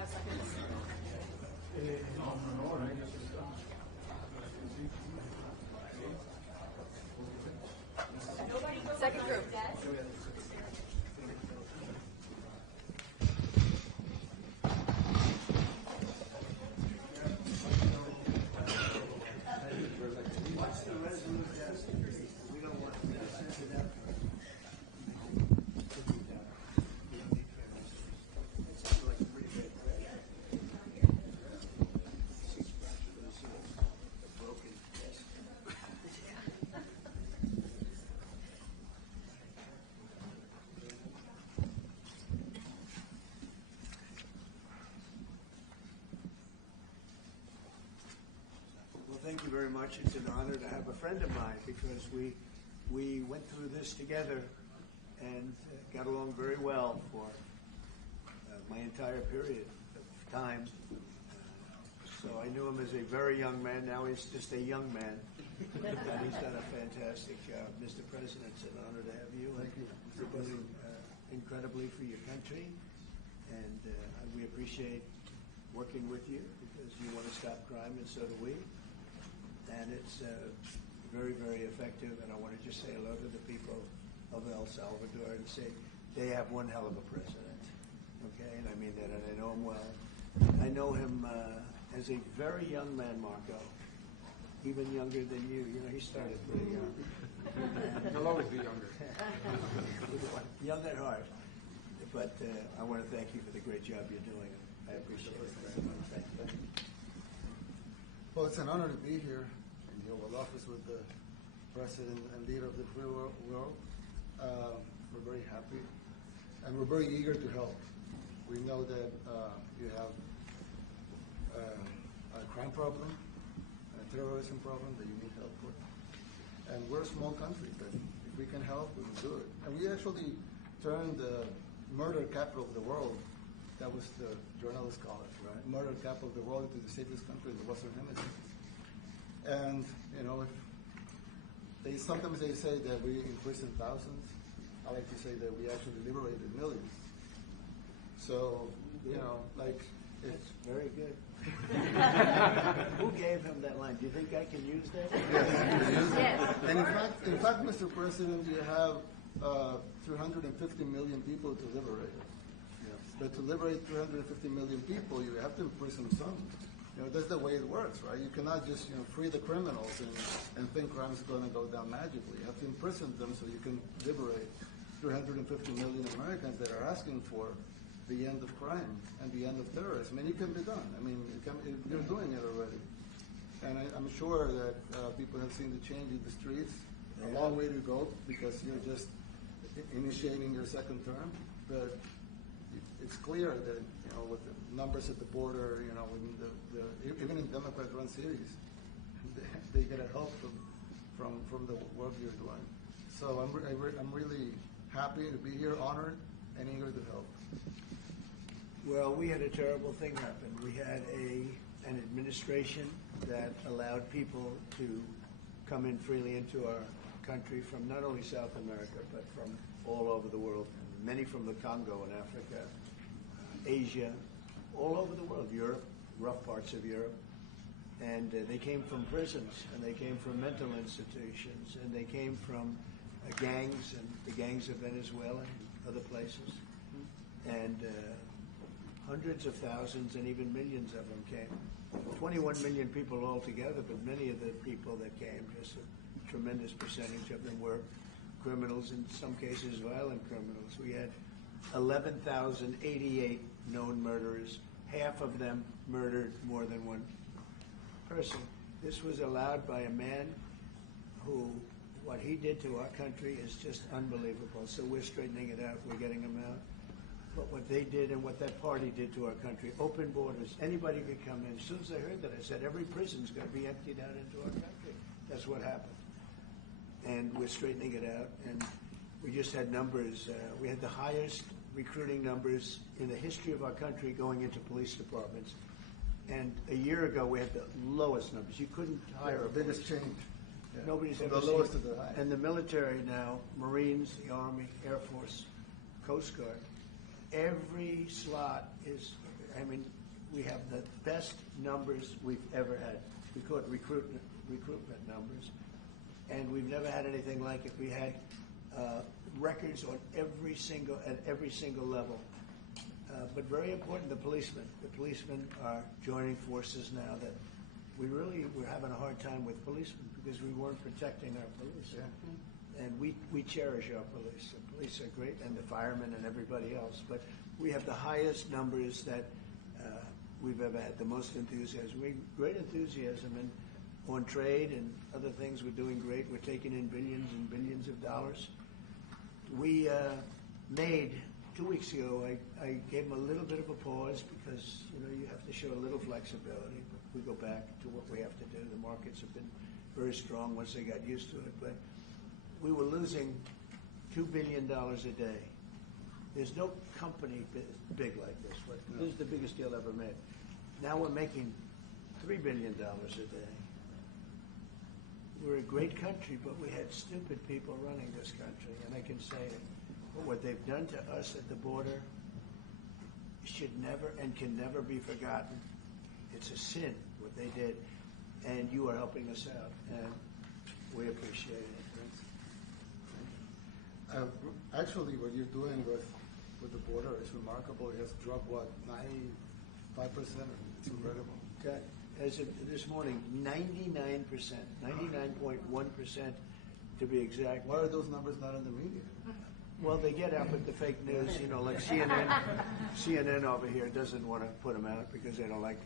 5 seconds. Second group. What's the resolute destiny? We don't want to send it out. Thank you very much. It's an honor to have a friend of mine because we went through this together and got along very well for my entire period of time. So I knew him as a very young man. Now he's just a young man. And he's done a fantastic job. Mr. President, it's an honor to have you. Thank you. You're doing incredibly for your country. And we appreciate working with you because you want to stop crime, and so do we. And it's very, very effective. And I want to just say hello to the people of El Salvador and say they have one hell of a president. Okay, and I mean that, and I know him well. I know him as a very young man, Marco, even younger than you. You know, he started pretty young. He'll always be younger. Young at heart. But I want to thank you for the great job you're doing. I appreciate it very much. Thank you. Well, it's an honor to be here in the Oval Office with the President and leader of the free world. We're very happy, and we're very eager to help. We know that you have a crime problem, a terrorism problem that you need help with. And we're a small country, but if we can help, we will do it. And we actually turned the murder capital of the world, that was the journalists call it, right? Murder capital of the world, into the safest country in the Western Hemisphere. And, you know, sometimes they say that we imprisoned thousands. I like to say that we actually liberated millions. So, you know, like... That's very good. Who gave him that line? Do you think I can use that? Yes. And in fact, Mr. President, you have 350 million people to liberate. But to liberate 350 million people, you have to imprison some. You know, that's the way it works, right? You cannot just, you know, free the criminals and think crime is going to go down magically. You have to imprison them so you can liberate 350 million Americans that are asking for the end of crime and the end of terrorism. And it can be done. I mean, you're doing it already. And I'm sure that people have seen the change in the streets. A long way to go because you're just initiating your second term. But it's clear that, you know, with the numbers at the border, you know, even in Democrat-run cities, they get a help from the work you're doing. So I'm really happy to be here, honored, and eager to help. Well, we had a terrible thing happen. We had an administration that allowed people to come in freely into our country from not only South America, but from all over the world, many from the Congo in Africa, Asia, all over the world, Europe, rough parts of Europe. And they came from prisons, and they came from mental institutions, and they came from gangs, and the gangs of Venezuela and other places. And hundreds of thousands and even millions of them came. 21 million people altogether, but many of the people that came, just a tremendous percentage of them were criminals, in some cases violent criminals. We had 11,088 known murderers. Half of them murdered more than one person. This was allowed by a man who, what he did to our country is just unbelievable. So we're straightening it out. We're getting him out. But what they did and what that party did to our country, open borders, anybody could come in. As soon as I heard that, I said, every prison's going to be emptied out into our country. That's what happened. And we're straightening it out. And we just had numbers. We had the highest recruiting numbers in the history of our country going into police departments. And a year ago, we had the lowest numbers. You couldn't hire a biggest change. Yeah. Nobody's from ever the seen lowest to the highest. And the military now, Marines, the Army, Air Force, Coast Guard, every slot is I mean, we have the best numbers we've ever had. We call it recruitment numbers, and we've never had anything like it. We had records on at every single level. But very important, the policemen. The policemen are joining forces now. That we're having a hard time with policemen because we weren't protecting our police. Yeah. And we cherish our police. The police are great, and the firemen and everybody else. But we have the highest numbers that we've ever had, the most enthusiasm. Great enthusiasm on trade and other things. We're doing great. We're taking in billions and billions of dollars. We made 2 weeks ago. I gave them a little bit of a pause because you have to show a little flexibility. But we go back to what we have to do. The markets have been very strong once they got used to it. But we were losing $2 billion a day. There's no company big like this. This is the biggest deal ever made. Now we're making $3 billion a day. We're a great country, but we had stupid people running this country, and I can say it. But what they've done to us at the border should never and can never be forgotten. It's a sin, what they did, and you are helping us out, and we appreciate it. Actually, what you're doing with the border is remarkable. It has dropped, 95%? It's incredible. Okay. As of this morning, 99%, 99.1% to be exact. Why are those numbers not in the media? Well, they get out with the fake news, like CNN. CNN over here doesn't want to put them out because they don't like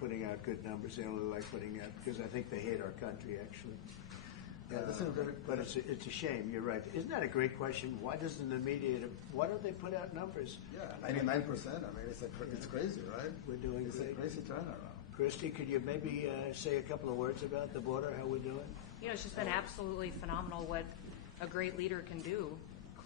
putting out good numbers. They only like putting out because I think they hate our country, actually. But it's a shame. You're right. Isn't that a great question? Why doesn't the media? Why don't they put out numbers? Yeah, 99%. I mean, it's crazy, right? We're doing it's great. It's a crazy turnaround. Christy, could you maybe say a couple of words about the border? How we're doing? It's just been absolutely phenomenal what a great leader can do.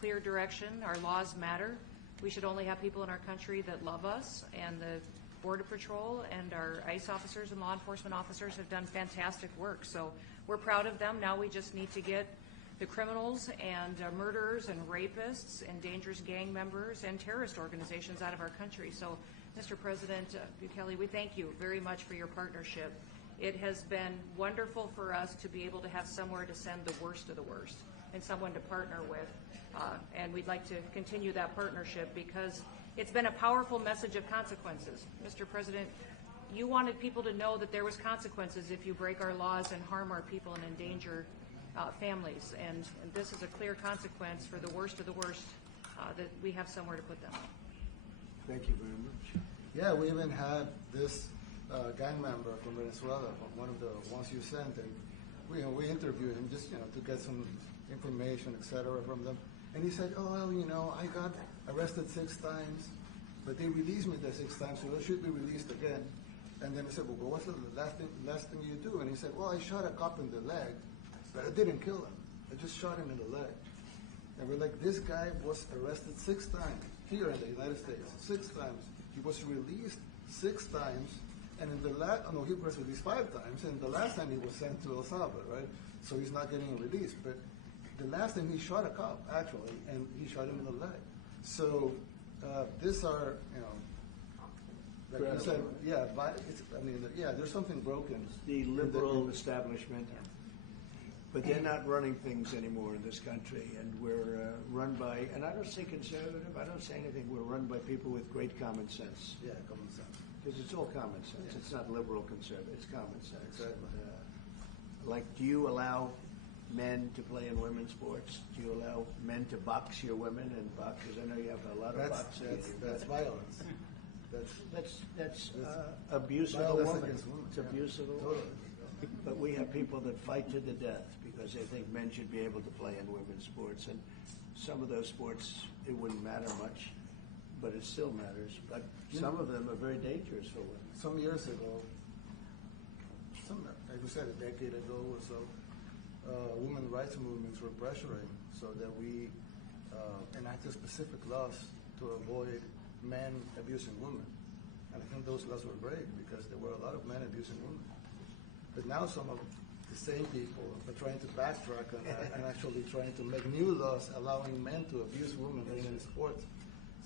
Clear direction. Our laws matter. We should only have people in our country that love us, and the Border Patrol and our ICE officers and law enforcement officers have done fantastic work. So we're proud of them. Now we just need to get the criminals and murderers and rapists and dangerous gang members and terrorist organizations out of our country. So, Mr. President Bukele, we thank you very much for your partnership. It has been wonderful for us to be able to have somewhere to send the worst of the worst and someone to partner with. And we'd like to continue that partnership because it's been a powerful message of consequences. Mr. President, you wanted people to know that there was consequences if you break our laws and harm our people and endanger families. And this is a clear consequence for the worst of the worst that we have somewhere to put them. Thank you very much. Yeah, we even had this gang member from Venezuela, one of the ones you sent, and we interviewed him just to get some information, etc., from them. And he said, "Oh, well, I got arrested 6 times, but they released me the 6th time, so I should be released again." And then I said, "Well, what's the last thing you do?" And he said, "Well, I shot a cop in the leg, but I didn't kill him. I just shot him in the leg." And we're like, this guy was arrested 6 times here in the United States, 6 times. He was released 6 times, and in the he was released 5 times, and the last time he was sent to El Salvador, right? So he's not getting released. But the last time he shot a cop, actually, and he shot him in the leg. So these are, like you said, there's something broken. It's the liberal establishment. But they're not running things anymore in this country, and we're run by, and I don't say conservative, I don't say anything, we're run by people with great common sense. Yeah, common sense. Because it's all common sense. Yeah. It's not liberal conservative, it's common sense. Exactly. Do you allow men to play in women's sports? Do you allow men to box your women and box? Because I know you have a lot of boxing. That's violence. That's abuse of a woman. It's abuse of a woman. But we have people that fight to the death because they think men should be able to play in women's sports. And some of those sports, it wouldn't matter much, but it still matters. But some of them are very dangerous for women. Some years ago, like we said, a decade ago or so, women rights movements were pressuring so that we enacted specific laws to avoid men abusing women. And I think those laws were great because there were a lot of men abusing women. But now some of the same people are trying to backtrack on that and actually trying to make new laws allowing men to abuse women in sports.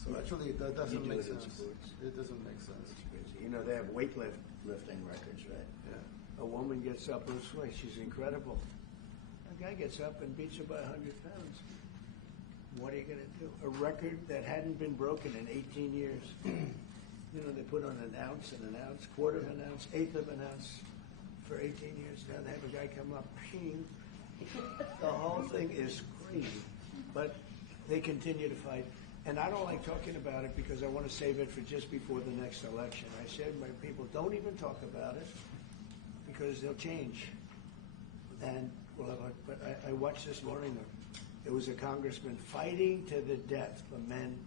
So actually, that You doesn't do make it in sense. sports. It doesn't make sense. It's crazy. You know, they have weightlifting records, right? Yeah. A woman gets up this way. She's incredible. A guy gets up and beats her by 100 pounds. What are you going to do? A record that hadn't been broken in 18 years. You know, they put on an ounce, quarter of an ounce, eighth of an ounce for 18 years. Now they have a guy come up, ping. The whole thing is crazy. But they continue to fight. And I don't like talking about it because I want to save it for just before the next election. I said to my people, don't even talk about it because they'll change. And we'll have but I watched this morning, there was a congressman fighting to the death for men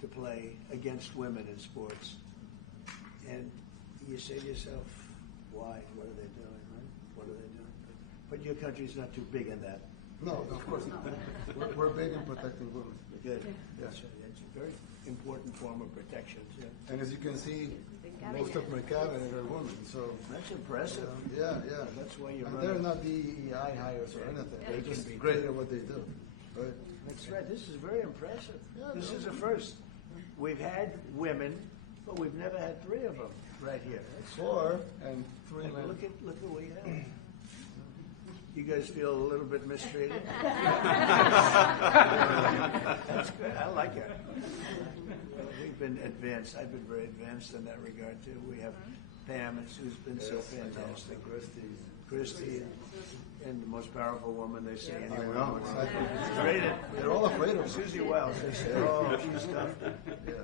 to play against women in sports. And you say to yourself, why? What are they doing, right? What are they doing? But your country's not too big in that. No, of course not. We're big in protecting women. Good. That's a very important form of protection, too. And as you can see, most of my cabinet are women, so. That's impressive. Yeah. That's why you're And running. they're not DEI hires or anything. They They're can just be great good. at what they do. Right? That's right. This is very impressive. Yeah, This no. is a first. We've had women, but we've never had three of them right here. That's 4 and 3 and men. look what we have. You guys feel a little bit mistreated? That's good. I like it. We've been advanced. I've been very advanced in that regard too. We have Pam, who's been so fantastic. Christy, and the most powerful woman they see I anywhere. know, exactly. She's rated. They're all afraid of her. Susie Wells. They say, oh, she's tough.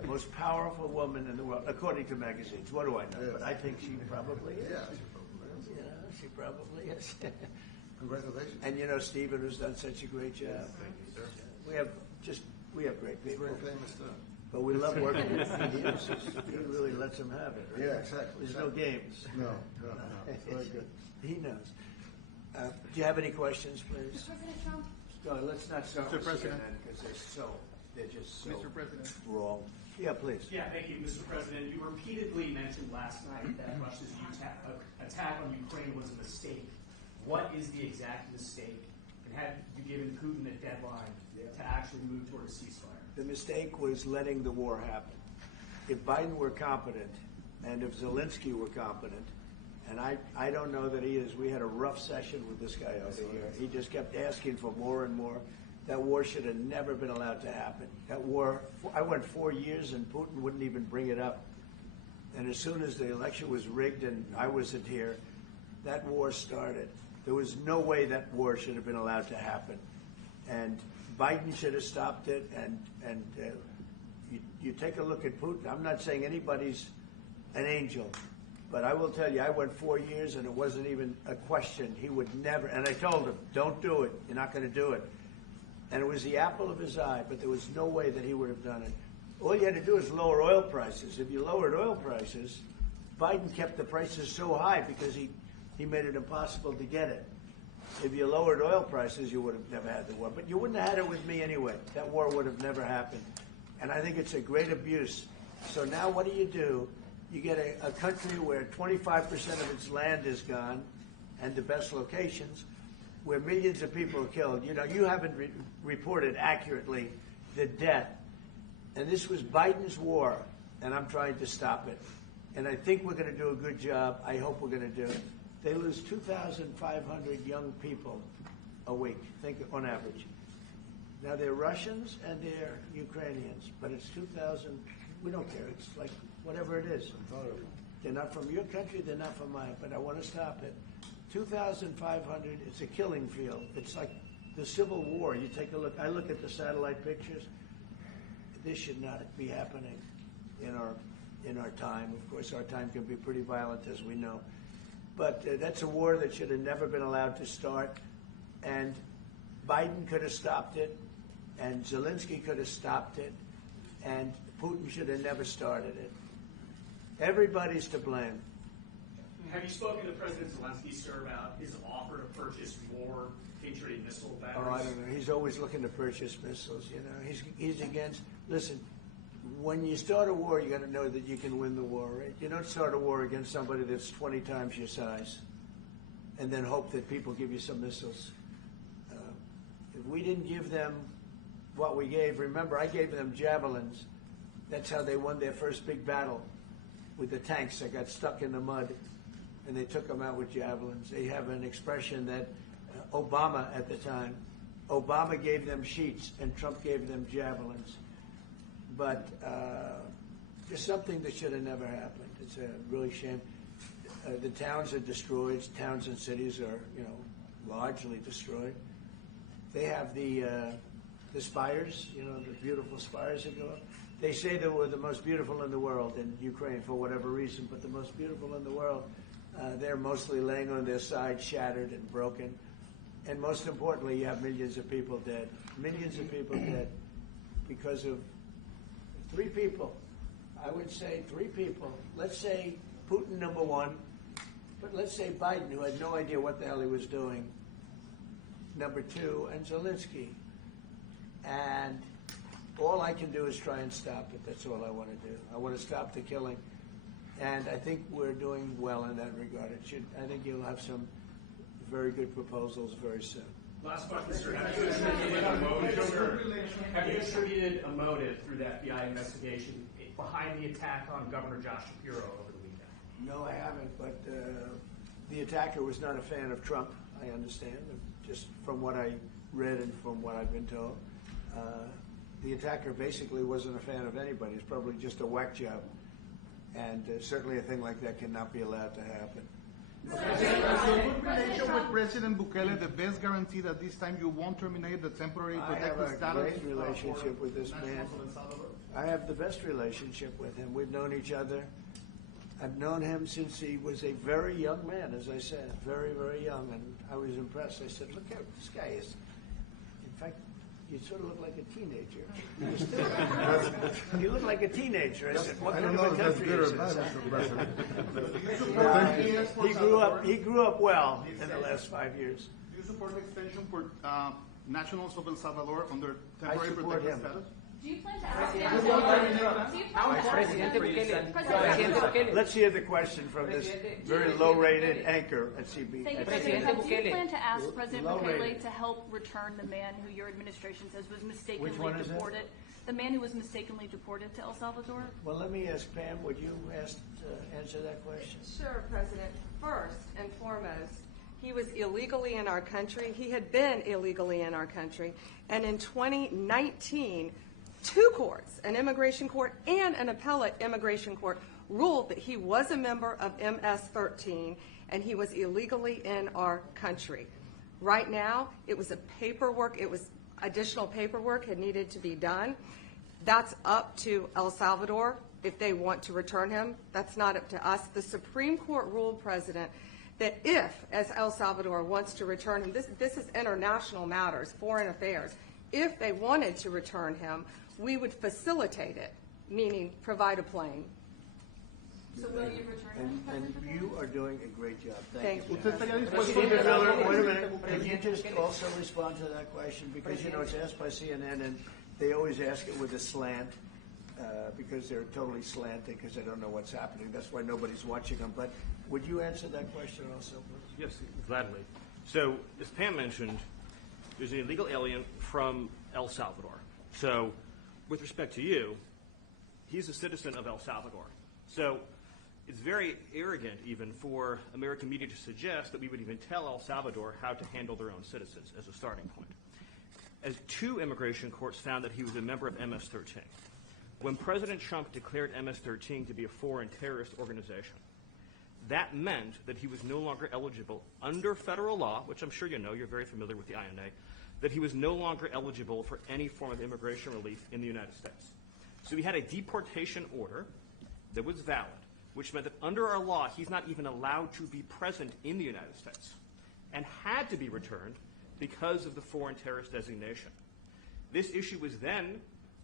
Most powerful woman in the world, according to magazines. What do I know? Yes. But I think she probably is. Yeah. She probably is. Congratulations. And you know, Stephen, who's done such a great job. Thank you, sir. We have great He's people. very famous too. But we love working with him. He really lets them have it. Right? Yeah, exactly. There's no games. No. It's very good. He knows. Do you have any questions, please? President Trump? No, let's not start Mr. with President. CNN because they're just so Mr. President. wrong. Yeah, please. Yeah, thank you, Mr. President. You repeatedly mentioned last night that Russia's attack on Ukraine was a mistake. What is the exact mistake? And have you given Putin a deadline to actually move toward a ceasefire? The mistake was letting the war happen. If Biden were competent, and if Zelensky were competent, and I don't know that he is. We had a rough session with this guy over here. He just kept asking for more and more. That war should have never been allowed to happen. That war, I went 4 years and Putin wouldn't even bring it up. And as soon as the election was rigged and I wasn't here, that war started. There was no way that war should have been allowed to happen. And Biden should have stopped it. And you take a look at Putin. I'm not saying anybody's an angel. But I will tell you, I went 4 years and it wasn't even a question. He would never, and I told him, don't do it. You're not going to do it. And it was the apple of his eye, but there was no way that he would have done it. All you had to do is lower oil prices. If you lowered oil prices, Biden kept the prices so high because he made it impossible to get it. If you lowered oil prices, you would have never had the war. But you wouldn't have had it with me anyway. That war would have never happened. And I think it's a great abuse. So now what do? You get a country where 25% of its land is gone, and the best locations, where millions of people are killed. You know, you haven't reported accurately the death. And this was Biden's war, and I'm trying to stop it. And I think we're going to do a good job. I hope we're going to do it. They lose 2,500 young people a week, think on average. Now, they're Russians and they're Ukrainians, but it's 2,000. We don't care. It's like whatever it is. They're not from your country, they're not from mine, but I want to stop it. 2,500, it's a killing field. It's like the Civil War. You take a look. I look at the satellite pictures. This should not be happening in our time. Of course, our time can be pretty violent, as we know. But that's a war that should have never been allowed to start. And Biden could have stopped it, and Zelensky could have stopped it, and Putin should have never started it. Everybody's to blame. Have you spoken to President Zelensky, sir, about his offer to purchase more Patriot missile batteries? Oh, I don't know. He's always looking to purchase missiles. You know, he's against. Listen, when you start a war, you got to know that you can win the war. Right? You don't start a war against somebody that's 20 times your size, and then hope that people give you some missiles. If we didn't give them what we gave, remember, I gave them javelins That's how they won their first big battle with the tanks that got stuck in the mud, and they took them out with javelins. They have an expression that Obama at the time, Obama gave them sheets and Trump gave them javelins. But just something that should have never happened. It's a really shame. The towns are destroyed. Towns and cities are, largely destroyed. They have the spires, the beautiful spires that go up. They say they were the most beautiful in the world in Ukraine for whatever reason, but the most beautiful in the world, they're mostly laying on their side, shattered and broken. And most importantly, you have millions of people dead. Millions of people dead because of 3 people. I would say 3 people. Let's say Putin, number 1. But let's say Biden, who had no idea what the hell he was doing, number 2, and Zelensky. And all I can do is try and stop it. That's all I want to do. I want to stop the killing. And I think we're doing well in that regard. I think you'll have some very good proposals very soon. Last question, sir. Have you attributed a motive through the FBI investigation behind the attack on Governor Josh Shapiro over the weekend? No, I haven't, but the attacker was not a fan of Trump, I understand, just from what I read and from what I've been told. The attacker basically wasn't a fan of anybody. It's probably just a whack job. And certainly a thing like that cannot be allowed to happen. Good relation with President Bukele, the best guarantee that this time you won't terminate the temporary protected status? I have a great relationship with this man. I have the best relationship with him. We've known each other. I've known him since he was a very young man, as I said, very, very young, and I was impressed. I said, look at this guy is. In fact, you sort of look like a teenager. You look like a teenager. I said, what kind of a country is this? He grew up well in the last 5 years. Do you support the extension for nationals of El Salvador under temporary support protected him. status? Do you plan to ask him? Let's hear the question from this very low-rated anchor at CB. Thank you, President. Do you plan to ask President Bukele to help return the man who your administration says was mistakenly deported? The man who was mistakenly deported to El Salvador? Well, let me ask Pam, would you answer that question? Sure, President. First and foremost, he was illegally in our country. He had been illegally in our country. And in 2019, 2 courts, an immigration court and an appellate immigration court, ruled that he was a member of MS-13 and he was illegally in our country. Right now, it was additional paperwork had needed to be done. That's up to El Salvador if they want to return him. That's not up to us. The Supreme Court ruled, President, that if, as El Salvador wants to return him, this is international matters, foreign affairs, if they wanted to return him, we would facilitate it, meaning provide a plane. So will you return him? And you are doing a great job. Thank you. Wait a minute. Can you just also respond to that question? Because, it's asked by CNN, and they always ask it with a slant, because they're totally slanting, because they don't know what's happening. That's why nobody's watching them. But would you answer that question also, please? Yes, gladly. So, as Pam mentioned, there's an illegal alien from El Salvador. So, with respect to you, he's a citizen of El Salvador. So, it's very arrogant even for American media to suggest that we would even tell El Salvador how to handle their own citizens as a starting point. As 2 immigration courts found that he was a member of MS-13. When President Trump declared MS-13 to be a foreign terrorist organization, that meant that he was no longer eligible under federal law, which I'm sure you know, you're very familiar with the INA, that he was no longer eligible for any form of immigration relief in the United States. So he had a deportation order that was valid, which meant that under our law, he's not even allowed to be present in the United States and had to be returned because of the foreign terrorist designation. This issue was then,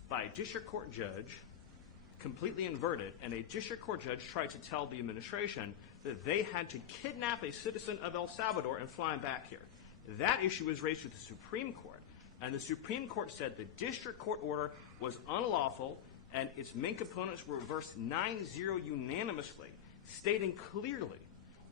by a district court judge, completely inverted, and a district court judge tried to tell the administration that they had to kidnap a citizen of El Salvador and fly him back here. That issue was raised to the Supreme Court, and the Supreme Court said the district court order was unlawful, and its main components were reversed 9-0 unanimously, stating clearly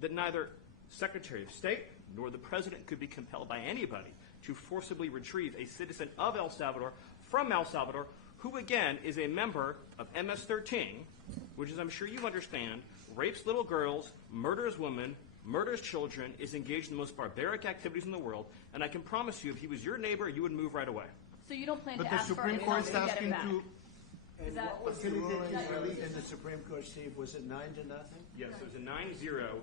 that neither Secretary of State nor the President could be compelled by anybody to forcibly retrieve a citizen of El Salvador from El Salvador who again is a member of MS-13, which is, I'm sure you understand, rapes little girls, murders women, murders children, is engaged in the most barbaric activities in the world, and I can promise you, if he was your neighbor, you would move right away. So you don't plan But to the ask for Supreme any Court's help to get him asking back? to. And that- what was the ruling that- in the Supreme Court, Steve? Was it 9-0? Yes, it was a 9-0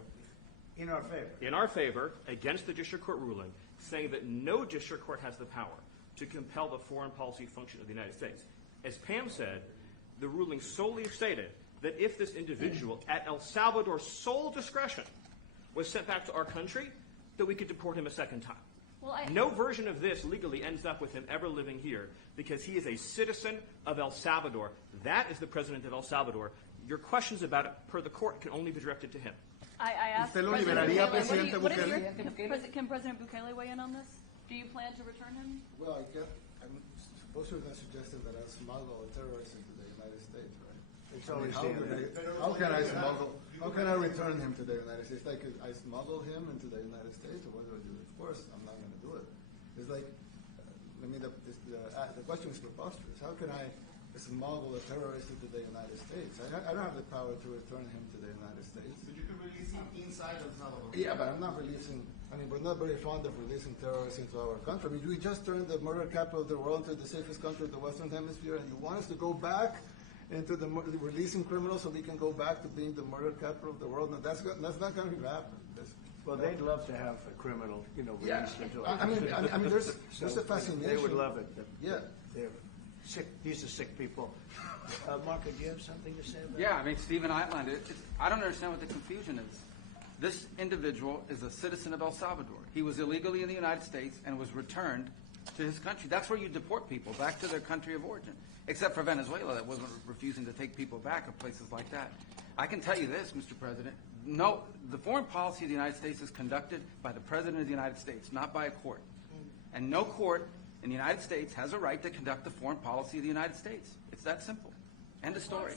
In our favor. in our favor against the district court ruling, saying that no district court has the power to compel the foreign policy function of the United States. As Pam said, the ruling solely stated that if this individual, at El Salvador's sole discretion, was sent back to our country, that we could deport him a second time. Well, No version of this legally ends up with him ever living here because he is a citizen of El Salvador. That is the president of El Salvador. Your questions about it, per the court, can only be directed to him. I asked ¿Usted lo President liberaría, Bukele, Presidente what is Bukele? can President Bukele weigh in on this? Do you plan to return him? Well, I'm supposed to have suggested that I smuggle a terrorist into the United States, right? It's I mean, always how can I smuggle? How can I return him to the United States? Like, I smuggle him into the United States, or what do I do? Of course, I'm not going to do it. It's like, the question is preposterous. How can I smuggle a terrorist into the United States? I don't have the power to return him to the United States. But you can release him inside El Salvador. Yeah, but I'm not releasing. I mean, we're not very fond of releasing terrorists into our country. I mean, we just turned the murder capital of the world into the safest country of the Western Hemisphere, and you want us to go back into releasing criminals so we can go back to being the murder capital of the world? No, that's not going to happen. Well, they'd love to have a criminal, released into our I mean, there's a fascination. They would love it. Yeah. They're sick. These are sick people. Marco, do you have something to say about Yeah, I mean, Stephen outlined it. I don't understand what the confusion is. This individual is a citizen of El Salvador. He was illegally in the United States and was returned to his country. That's where you deport people, back to their country of origin, except for Venezuela that wasn't refusing to take people back, or places like that. I can tell you this, Mr. President. No, the foreign policy of the United States is conducted by the President of the United States, not by a court. And no court in the United States has a right to conduct the foreign policy of the United States. It's that simple. End of story.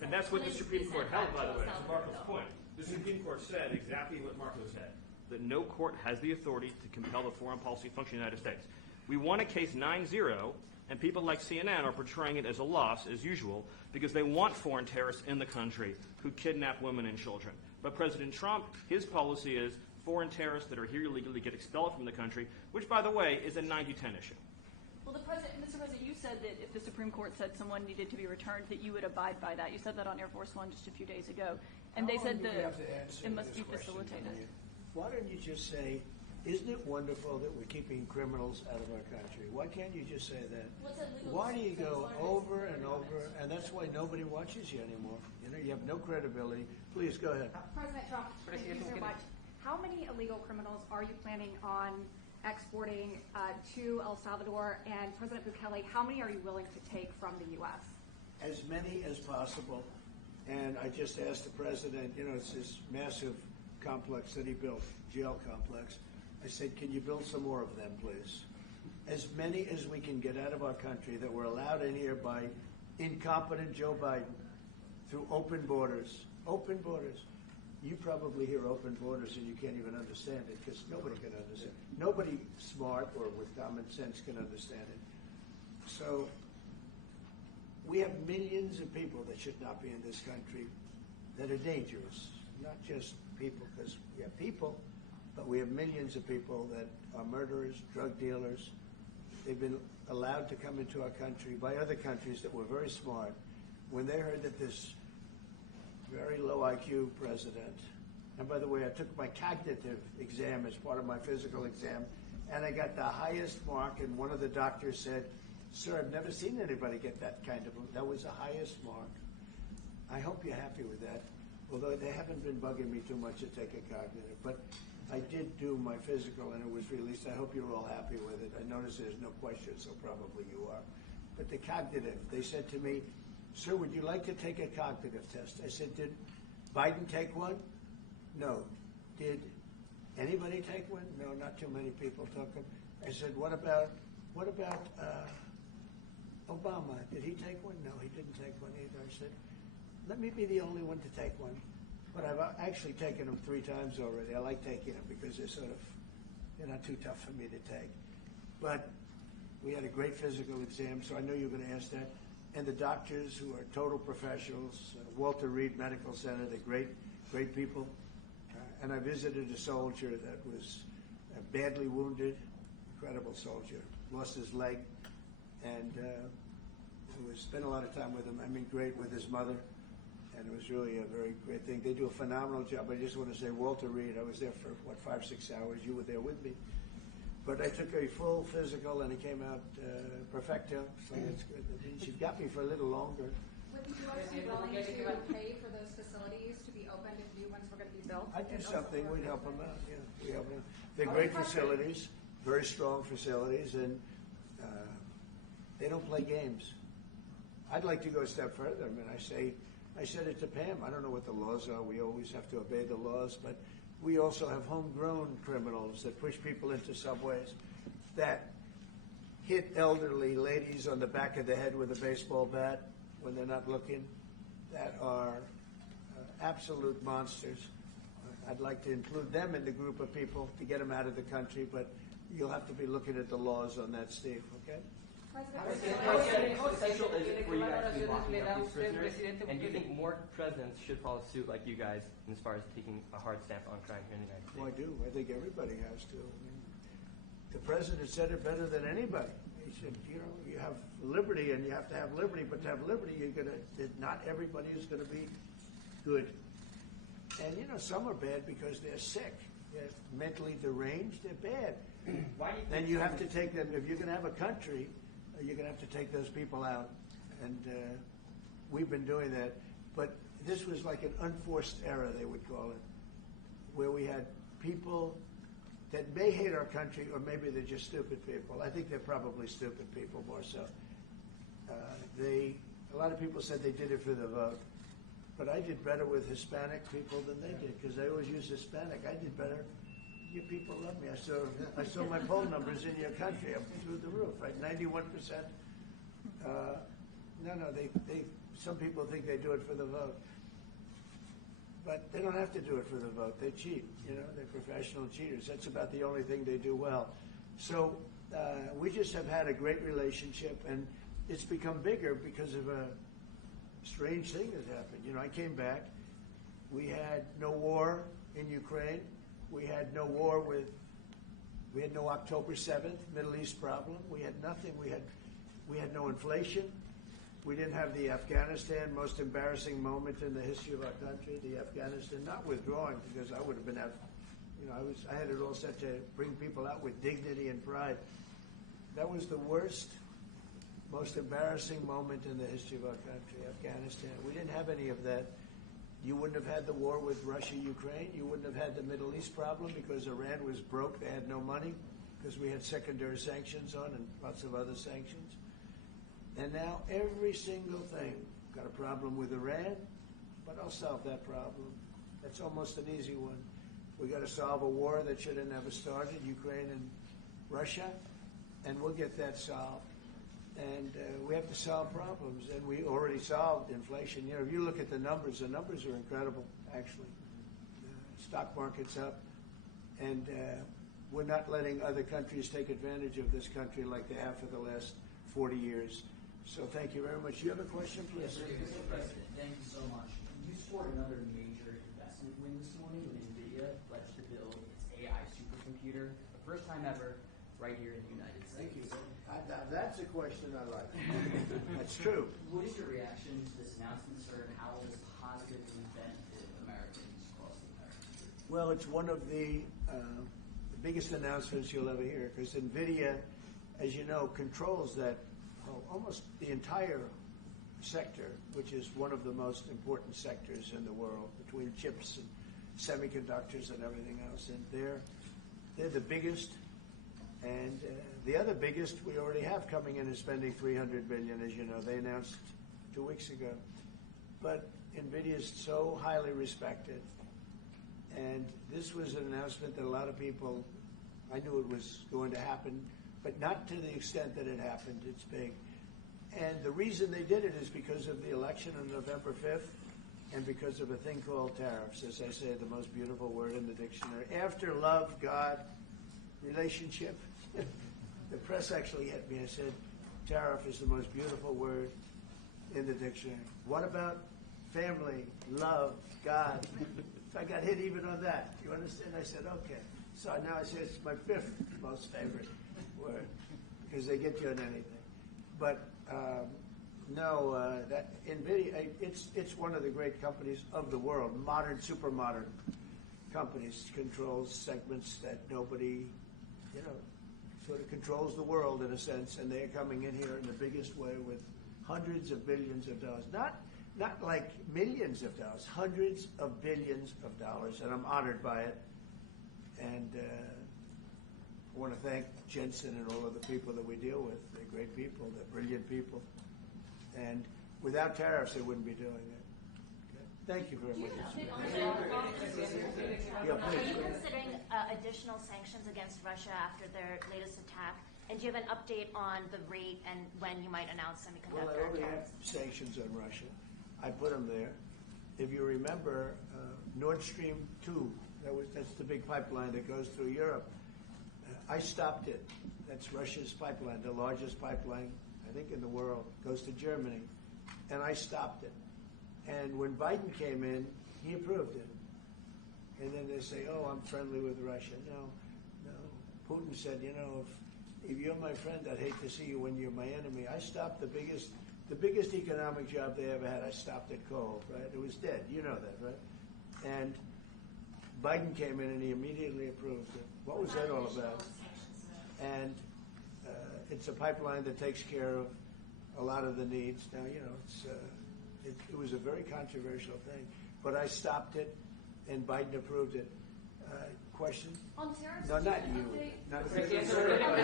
And that's what the Supreme Court held, by the way, to Marco's point. The Supreme Court said exactly what Marco said, that no court has the authority to compel the foreign policy function of the United States. We won a case 9-0, and people like CNN are portraying it as a loss, as usual, because they want foreign terrorists in the country who kidnap women and children. But President Trump, his policy is foreign terrorists that are here illegally get expelled from the country, which, by the way, is a 90-10 issue. Well, Mr. President, you said that if the Supreme Court said someone needed to be returned, that you would abide by that. You said that on Air Force One just a few days ago, and they said that it must be facilitated. Why don't you just say, isn't it wonderful that we're keeping criminals out of our country? Why can't you just say that? Why do you go over and over, and that's why nobody watches you anymore? You have no credibility. Please, go ahead. President Trump, thank you so much. How many illegal criminals are you planning on exporting to El Salvador? And President Bukele, how many are you willing to take from the U.S.? As many as possible. And I just asked the president, it's this massive complex that he built, jail complex. I said, can you build some more of them, please? As many as we can get out of our country that were allowed in here by incompetent Joe Biden through open borders. Open borders. You probably hear open borders and you can't even understand it because nobody can understand it. Nobody smart or with common sense can understand it. So we have millions of people that should not be in this country that are dangerous. Not just people, because we have people, but we have millions of people that are murderers, drug dealers. They've been allowed to come into our country by other countries that were very smart. When they heard that this very low IQ president, and by the way, I took my cognitive exam as part of my physical exam, and I got the highest mark, and one of the doctors said, sir, I've never seen anybody get that kind of, that was the highest mark. I hope you're happy with that, although they haven't been bugging me too much to take a cognitive, but I did do my physical and it was released. I hope you're all happy with it. I noticed there's no question, so probably you are. But the cognitive, they said to me, sir, would you like to take a cognitive test? I said, did Biden take one? No. Did anybody take one? No, not too many people took them. I said, what about Obama? Did he take one? No, he didn't take one either. I said, let me be the only one to take one. But I've actually taken them 3 times already. I like taking them because they're not too tough for me to take. But we had a great physical exam, so I know you're going to ask that. and the doctors who are total professionals. Walter Reed Medical Center, they're great people. And I visited a soldier that was badly wounded, incredible soldier, lost his leg, and spent a lot of time with him. I mean, great with his mother, and it was really a very great thing. They do a phenomenal job. I just want to say, Walter Reed, I was there for, 5-6 hours. You were there with me. But I took a full physical, and it came out perfecto, so that's good. That means you've got me for a little longer. Would you also be willing to pay for those facilities to be opened if new ones were going to be built? I'd do something. We'd help them out. Yeah, we help them. They're great facilities, very strong facilities, and they don't play games. I'd like to go a step further. I mean, I said it to Pam. I don't know what the laws are. We always have to obey the laws, but we also have homegrown criminals that push people into subways, that hit elderly ladies on the back of the head with a baseball bat when they're not looking, that are absolute monsters. I'd like to include them in the group of people to get them out of the country, but you'll have to be looking at the laws on that, Steve, okay? How essential is it for you guys to be locking up these prisoners? And do you think more presidents should follow suit like you guys as far as taking a hard stance on crime here in the United States? Well, I do. I think everybody has to. I mean, the president said it better than anybody. He said, you know, you have liberty and you have to have liberty, but to have liberty, not everybody is going to be good. And, you know, some are bad because they're sick. They're mentally deranged. They're bad. Why do you think then you have to take them, if you're going to have a country, you're going to have to take those people out. And we've been doing that. But this was like an unforced error, they would call it, where we had people that may hate our country, or maybe they're just stupid people. I think they're probably stupid people more so. A lot of people said they did it for the vote. But I did better with Hispanic people than they did, because they always use Hispanic. I did better. You people love me. I saw my poll numbers in your country up through the roof, right? 91%. Some people think they do it for the vote. But they don't have to do it for the vote. They cheat, you know. They're professional cheaters. That's about the only thing they do well. So we just have had a great relationship, and it's become bigger because of a strange thing that happened. You know, I came back. We had no war in Ukraine. We had no we had no October 7th Middle East problem. We had nothing. We had no inflation. We didn't have the Afghanistan most embarrassing moment in the history of our country. The Afghanistan not withdrawing, because I would have been out. You know, I had it all set to bring people out with dignity and pride. That was the worst, most embarrassing moment in the history of our country, Afghanistan. We didn't have any of that. You wouldn't have had the war with Russia, Ukraine. You wouldn't have had the Middle East problem because Iran was broke. They had no money because we had secondary sanctions on and lots of other sanctions. And now every single thing, got a problem with Iran, but I'll solve that problem. That's almost an easy one. We got to solve a war that should have never started, Ukraine and Russia, and we'll get that solved. And we have to solve problems, and we already solved inflation. You know, if you look at the numbers are incredible, actually. Stock market's up, and we're not letting other countries take advantage of this country like they have for the last 40 years. So thank you very much. You have a question, please? Yes, Mr. President, thank you so much. You scored another major investment win this morning when NVIDIA pledged to build its AI supercomputer, the first time ever, right here in the United States. Thank you. That's a question I like. That's true. What is your reaction to this announcement, sir, and how will this positively benefit Americans across the American? Well, it's one of the biggest announcements you'll ever hear, because NVIDIA, as you know, controls that almost the entire sector, which is one of the most important sectors in the world, between chips and semiconductors and everything else. And they're the biggest. And the other biggest we already have coming in is spending $300 billion, as you know. They announced 2 weeks ago. But NVIDIA is so highly respected. And this was an announcement that a lot of people, I knew it was going to happen, but not to the extent that it happened. It's big. And the reason they did it is because of the election on November 5th and because of a thing called tariffs, as I say, the most beautiful word in the dictionary. After love, God, relationship. The press actually hit me. I said, tariff is the most beautiful word in the dictionary. What about family, love, God? So I got hit even on that. You understand? I said, okay. So now I say it's my 5th most favorite word because they get you on anything. But that NVIDIA, it's one of the great companies of the world, modern, super modern companies, controls segments that nobody, sort of controls the world in a sense, and they're coming in here in the biggest way with hundreds of billions of dollars. Not like millions of dollars, hundreds of billions of dollars, and I'm honored by it. And I want to thank Jensen and all of the people that we deal with. They're great people. They're brilliant people. And without tariffs, they wouldn't be doing it. Okay? Thank you very much. Yeah, Are please. you considering additional sanctions against Russia after their latest attack? And do you have an update on the rate and when you might announce Well, I semiconductor already have tariffs? sanctions on Russia. I put them there. If you remember, Nordstream 2, that's the big pipeline that goes through Europe. I stopped it. That's Russia's pipeline, the largest pipeline, I think, in the world. Goes to Germany. And I stopped it. And when Biden came in, he approved it. And then they say, oh, I'm friendly with Russia. No. Putin said, if you're my friend, I'd hate to see you when you're my enemy. I stopped the biggest economic job they ever had. I stopped at coal, right? It was dead. You know that, right? And Biden came in and he immediately approved it. What was that all about? And it's a pipeline that takes care of a lot of the needs. Now, it was a very controversial thing, but I stopped it, and Biden approved it. Question? On tariffs? No, not you. Not The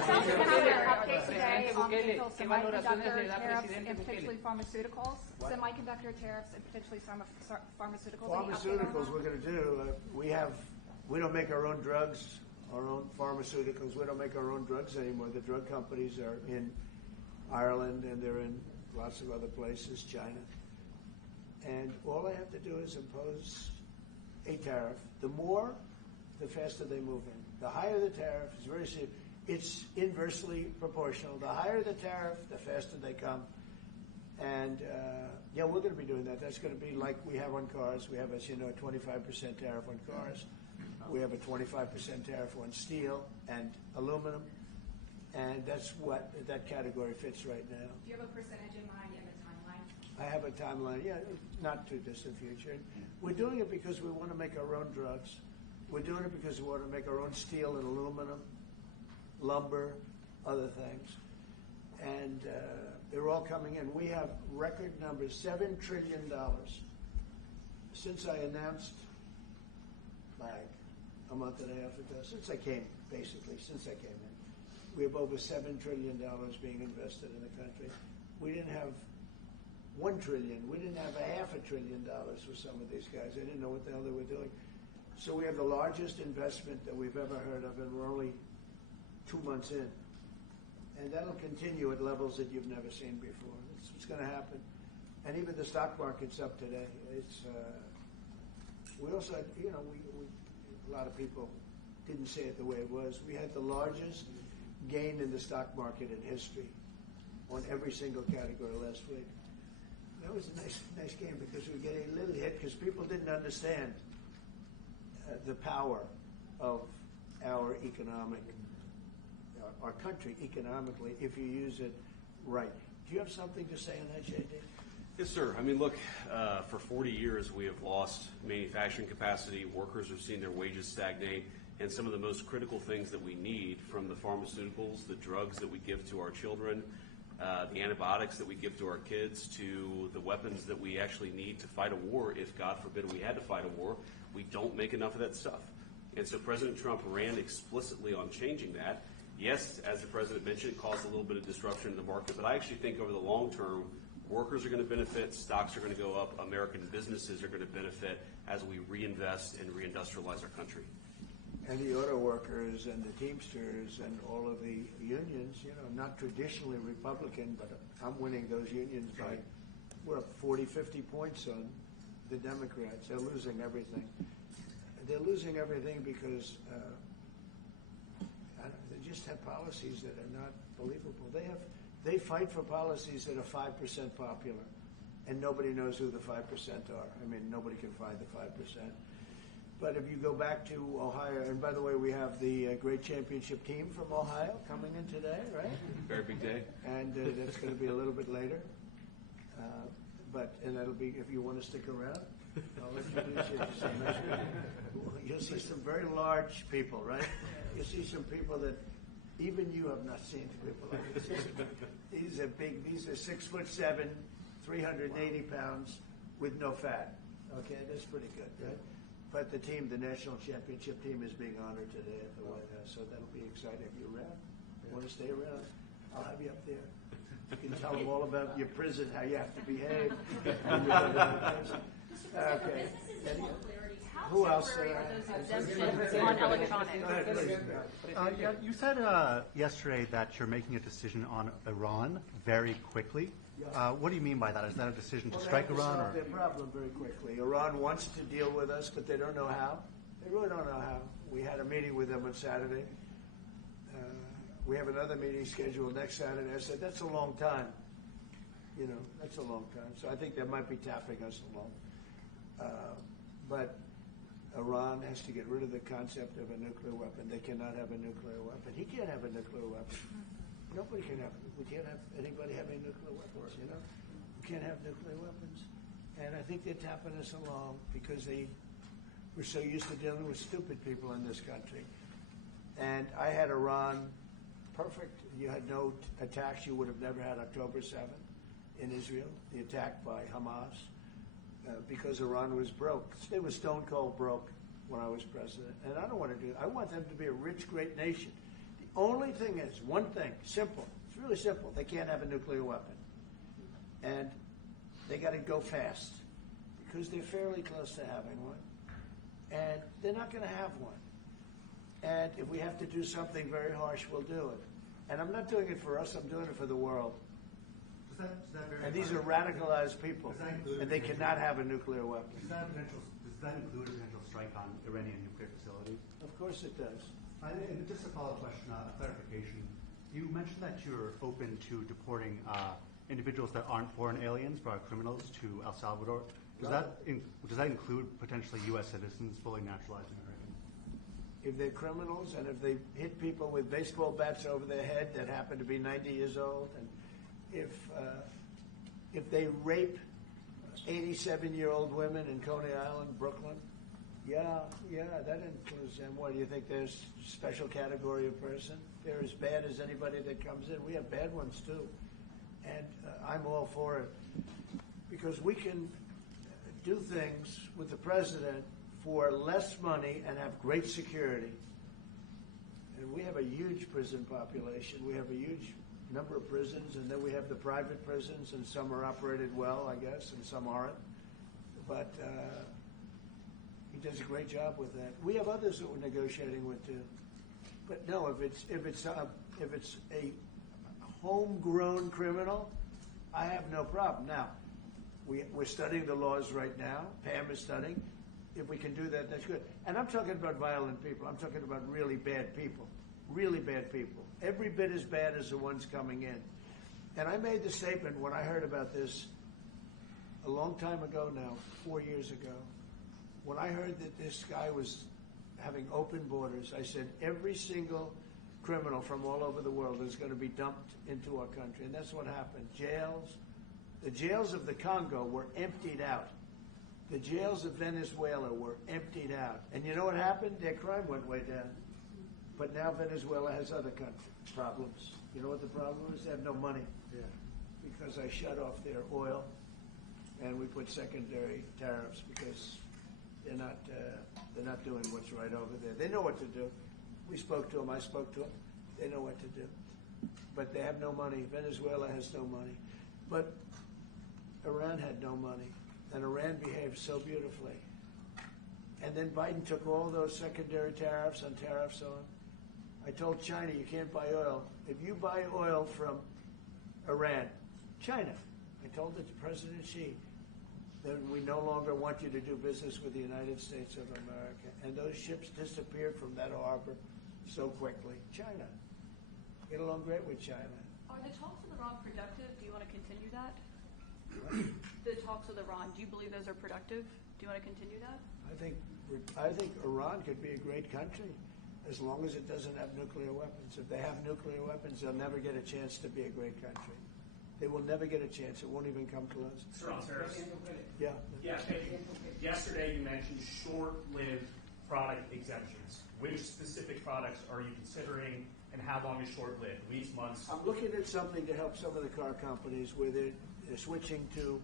South Carolina update today on potential semiconductor tariffs and potentially pharmaceuticals. What? Semiconductor tariffs and potentially pharmaceuticals. Pharmaceuticals, we're going to do. We don't make our own drugs, our own pharmaceuticals. We don't make our own drugs anymore. The drug companies are in Ireland and they're in lots of other places, China. And all I have to do is impose a tariff. The more, the faster they move in. The higher the tariff, it's very serious. It's inversely proportional. The higher the tariff, the faster they come. And we're going to be doing that. That's going to be like we have on cars. We have, as you know, a 25% tariff on cars. We have a 25% tariff on steel and aluminum. And that's what that category fits right now. Do you have a percentage in mind and a timeline? I have a timeline, not too distant future. We're doing it because we want to make our own drugs. We're doing it because we want to make our own steel and aluminum, lumber, other things. And they're all coming in. We have record numbers, $7 trillion. Since I announced, a month and a half ago, since I came in, we have over $7 trillion being invested in the country. We didn't have $1 trillion. We didn't have $500 billion for some of these guys. They didn't know what the hell they were doing. So we have the largest investment that we've ever heard of, and we're only 2 months in. And that'll continue at levels that you've never seen before. It's going to happen. And even the stock market's up today. We also had, a lot of people didn't say it the way it was. We had the largest gain in the stock market in history on every single category last week. That was a nice game because we were getting a little hit because people didn't understand the power of our our country economically if you use it right. Do you have something to say on that, JD? Yes, sir. I mean, look, for 40 years we have lost manufacturing capacity. Workers have seen their wages stagnate. And some of the most critical things that we need, from the pharmaceuticals, the drugs that we give to our children, the antibiotics that we give to our kids, to the weapons that we actually need to fight a war, if God forbid we had to fight a war, we don't make enough of that stuff. And so President Trump ran explicitly on changing that. Yes, as the president mentioned, it caused a little bit of disruption in the market, but I actually think over the long term, workers are going to benefit, stocks are going to go up, American businesses are going to benefit as we reinvest and reindustrialize our country. And the auto workers and the Teamsters and all of the unions, not traditionally Republican, but I'm winning those unions by, we're up 40, 50 points on the Democrats. They're losing everything. They're losing everything because they just have policies that are not believable. They fight for policies that are 5% popular. and nobody knows who the 5% are. I mean, nobody can find the 5%. But if you go back to Ohio, and by the way, we have the great championship team from Ohio coming in today, right? Very big day. And that's going to be a little bit later. And that'll be, if you want to stick around, I'll introduce you to some. You'll see some very large people, right? You'll see some people that even you have not seen people like this. These are big. These are 6'7", 380 pounds with no fat. Okay, that's pretty good, right? But the team, the national championship team, is being honored today at the White House, so that'll be exciting. If you're around, want to stay around, I'll have you up there. You can tell them all about your prison, how you have to behave. Okay. Who else? On electronics. You said yesterday that you're making a decision on Iran very quickly. What do you mean by that? Is that a decision to strike Iran? Solve their problem very quickly. Iran wants to deal with us, but they don't know how. They really don't know how. We had a meeting with them on Saturday. We have another meeting scheduled next Saturday. I said, that's a long time. You know, that's a long time. So I think they might be tapping us along. But Iran has to get rid of the concept of a nuclear weapon. They cannot have a nuclear weapon. He can't have a nuclear weapon. Nobody can have. We can't have anybody having nuclear weapons. You know, we can't have nuclear weapons. And I think they're tapping us along because we're so used to dealing with stupid people in this country. And I had Iran perfect. You had no attacks. You would have never had October 7th in Israel, the attack by Hamas, because Iran was broke. They were stone cold broke when I was president. And I don't want to do it. I want them to be a rich, great nation. The only thing is, one thing, simple. It's really simple. They can't have a nuclear weapon. And they got to go fast because they're fairly close to having one. And they're not going to have one. And if we have to do something very harsh, we'll do it. And I'm not doing it for us. I'm doing it for the world. And these are radicalized people, and they cannot have a nuclear weapon. Does that include a potential strike on Iranian nuclear facilities? Of course it does. And just a follow-up question, a clarification. You mentioned that you're open to deporting individuals that aren't foreign aliens, but are criminals, to El Salvador. Does that include potentially U.S. citizens, fully naturalized Americans? If they're criminals and if they hit people with baseball bats over their head that happen to be 90 years old, and if they rape 87-year-old women in Coney Island, Brooklyn, yeah, that includes them. What do you think? There's a special category of person? They're as bad as anybody that comes in. We have bad ones too, and I'm all for it because we can do things with the president for less money and have great security. And we have a huge prison population. We have a huge number of prisons, and then we have the private prisons, and some are operated well, I guess, and some aren't. But he does a great job with that. We have others that we're negotiating with too. But no, if it's a homegrown criminal, I have no problem. Now, we're studying the laws right now. Pam is studying. If we can do that, that's good. And I'm talking about violent people. I'm talking about really bad people. Really bad people. Every bit as bad as the ones coming in. And I made the statement when I heard about this a long time ago now, 4 years ago. When I heard that this guy was having open borders, I said every single criminal from all over the world is going to be dumped into our country. And that's what happened. The jails of the Congo were emptied out. The jails of Venezuela were emptied out. And you know what happened? Their crime went way down. But now Venezuela has other problems. You know what the problem is? They have no money. Yeah. Because I shut off their oil, and we put secondary tariffs because they're not doing what's right over there. They know what to do. We spoke to them. I spoke to them. They know what to do. But they have no money. Venezuela has no money. But Iran had no money. And Iran behaved so beautifully. And then Biden took all those secondary tariffs on. I told China, you can't buy oil. If you buy oil from Iran, China, I told it to President Xi, then we no longer want you to do business with the United States of America. And those ships disappeared from that harbor so quickly. China. Get along great with China. Are the talks with Iran productive? Do you want to continue that? the talks with Iran, do you believe those are productive? Do you want to continue that? I think Iran could be a great country as long as it doesn't have nuclear weapons. If they have nuclear weapons, they'll never get a chance to be a great country. They will never get a chance. It won't even come close. Sir, on tariffs. Yeah. Yeah. Yesterday you mentioned short-lived product exemptions. Which specific products are you considering, and how long is short-lived? Weeks, months? I'm looking at something to help some of the car companies where they're switching to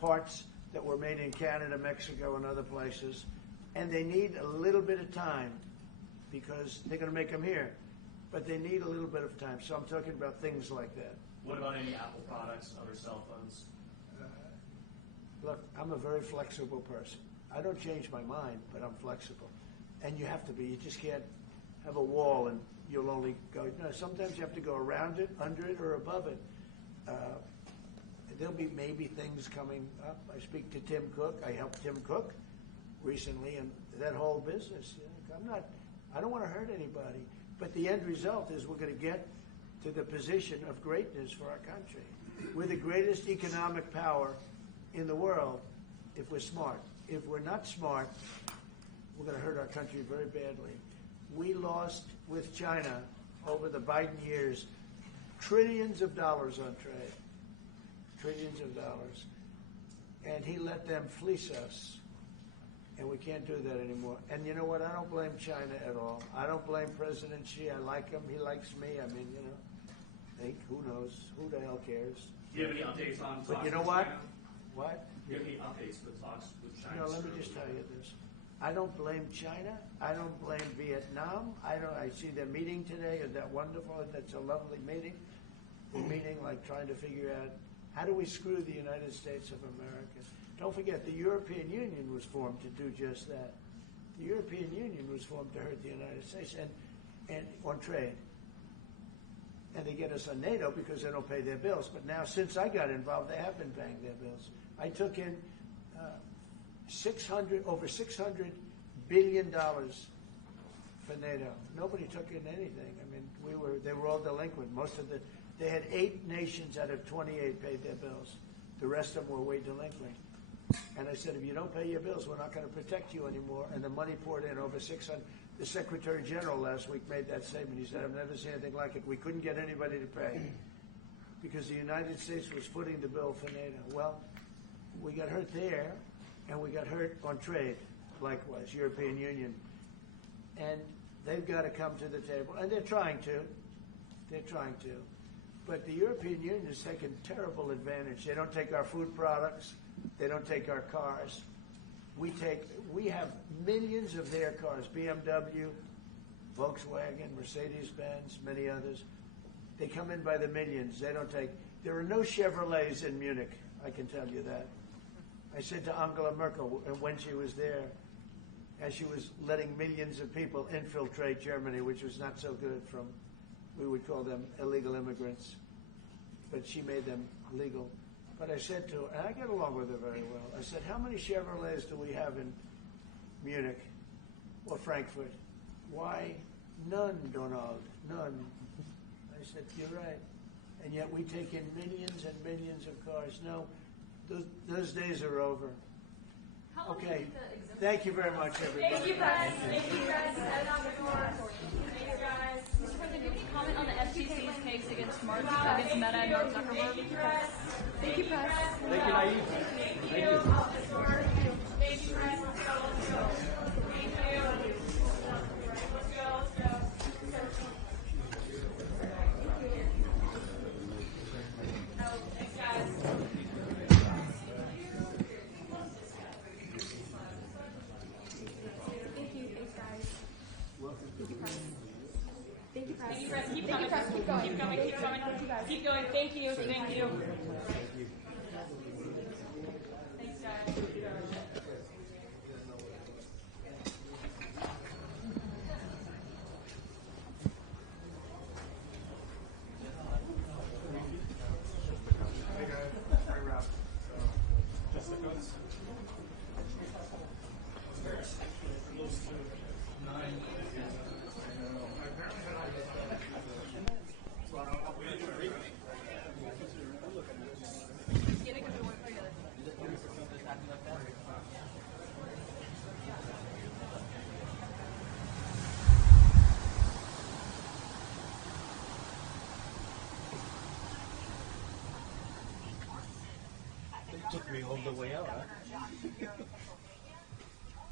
parts that were made in Canada, Mexico, and other places, and they need a little bit of time because they're going to make them here, but they need a little bit of time. So I'm talking about things like that. What about any Apple products, other cell phones? Look, I'm a very flexible person. I don't change my mind, but I'm flexible. And you have to be. You just can't have a wall and you'll only go. No, sometimes you have to go around it, under it, or above it. There'll be maybe things coming up. I speak to Tim Cook. I helped Tim Cook recently, and that whole business. I don't want to hurt anybody. But the end result is we're going to get to the position of greatness for our country. We're the greatest economic power in the world if we're smart. If we're not smart, we're going to hurt our country very badly. We lost with China over the Biden years trillions of dollars on trade. Trillions of dollars. And he let them fleece us. And we can't do that anymore. And you know what? I don't blame China at all. I don't blame President Xi. I like him. He likes me. I mean, who knows? Who the hell cares? Do you have any updates on talks? But you know with what? China? What? Do you have any updates with talks with China? Let me just tell you this. I don't blame China. I don't blame Vietnam. I see their meeting today. Is that wonderful? That's a lovely meeting. They're meeting, trying to figure out how do we screw the United States of America. Don't forget, the European Union was formed to do just that. The European Union was formed to hurt the United States and on trade. And they get us on NATO because they don't pay their bills. But now, since I got involved, they have been paying their bills. I took in over $600 billion for NATO. Nobody took in anything. I mean, they were all delinquent. They had 8 nations out of 28 paid their bills. The rest of them were way delinquent. And I said, if you don't pay your bills, we're not going to protect you anymore. And the money poured in over 600. The Secretary General last week made that statement. He said, I've never seen anything like it. We couldn't get anybody to pay because the United States was footing the bill for NATO. Well, we got hurt there, and we got hurt on trade, likewise, European Union. And they've got to come to the table. And they're trying to. But the European Union has taken terrible advantage. They don't take our food products. They don't take our cars. We have millions of their cars, BMW, Volkswagen, Mercedes-Benz, many others. They come in by the millions. There are no Chevrolets in Munich, I can tell you that. I said to Angela Merkel when she was there, as she was letting millions of people infiltrate Germany, which was not so good we would call them illegal immigrants, but she made them legal. But I said to her, and I get along with her very well, I said, how many Chevrolets do we have in Munich or Frankfurt? Why, none, Donald, none. I said, you're right. And yet we take in millions and millions of cars. No, those days are over. Okay. Thank you very much, everybody. Thank you, guys. Thank you, guys. Thank you, guys. Mr. President, do you have any comment on the FTC's case against Meta and Mark Zuckerberg? Thank you, press. Thank you, Nayib. Thank you. Thank you, press. Let's go. Thank you. Let's go. Thanks, guys. Thank you, press. Thank you, press. Keep coming. Keep going. Keep going. Keep going. Keep going. Thank you. Thank you. Thanks, guys. Took me all the way out, huh?